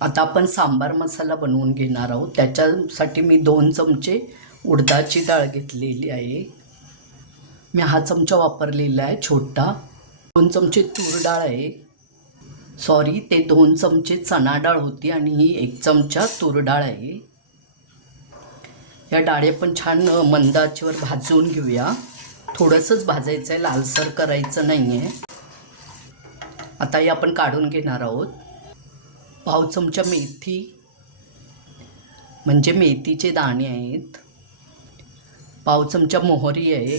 आता आपण सांबार मसाला बनवून घेणार आहोत. त्याच्यासाठी मी 2 चमचे उडदाची डाळ घेतलेली आहे. मी हा चमचा वापरलेला आहे छोटा. 2 चमचे तूर डाळ आहे. सॉरी, ते 2 चमचे चणा डाळ होती आणि ही 1 चमचा तूर डाळ आहे. या डाळी आपण छान मंद आचेवर भाजून घेऊया. थोडंसंच भाजायचं आहे, लालसर करायचं नाही आहे. आता हे आपण काढून घेणार आहोत. पाव चमचा मेथी म्हणजे मेथीचे दाणे आहेत. पाव चमचा मोहरी आहे,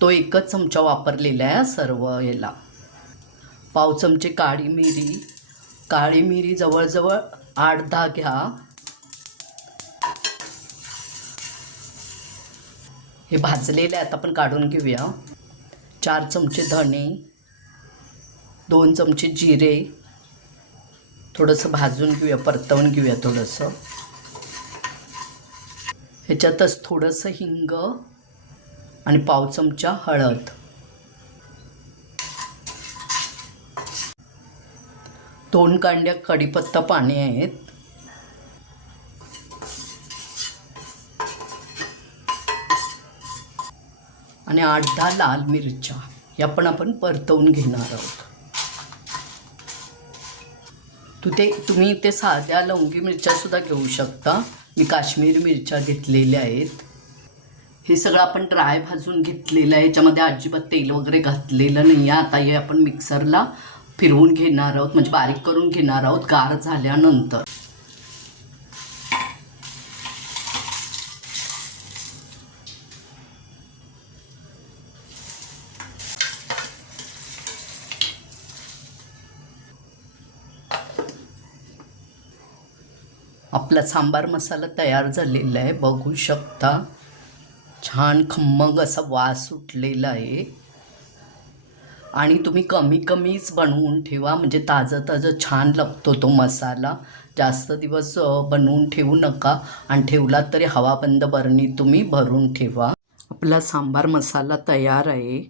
तो 1च चमचा वापरलेला आहे सर्व याला. पाव चमचे काळी मिरी. काळी मिरी जवळजवळ 8-10 घ्या. हे भाजलेले आहेत, आपण काढून घेऊया. 4 चमचे धणे, 2 चमचे जिरे. थोडंसं भाजून घेऊया, परतवून घेऊया थोडंसं. ह्याच्यातच थोडंसं हिंग आणि पाव चमचा हळद. दोन कांड्या कढीपत्ता पाने आहेत. आणि 8-10 लाल मिरच्या. या पण आपण परतवून घेणार आहोत. तुम्ही इथे साध्या लवंगी मिरच्यासुद्धा घेऊ शकता. मी काश्मीरी मिरच्या घेतलेल्या आहेत. हे सगळं आपण ड्राय भाजून घेतलेलं आहे. याच्यामध्ये अजिबात तेल वगैरे घातलेलं नाही आहे. आता हे आपण मिक्सरला फिरवून घेणार आहोत, म्हणजे बारीक करून घेणार आहोत गार झाल्यानंतर. आपला सांबार मसाला तयार झालेला आहे, बघू शकता. छान खमंग असा वास सुटलेला आहे. आणि तुम्ही कमीच बनवून ठेवा, म्हणजे ताजं छान लागतो तो मसाला. जास्त दिवस बनवून ठेवू नका, आणि ठेवला तरी हवाबंद बरणी तुम्ही भरून ठेवा. आपला सांबार मसाला तयार आहे.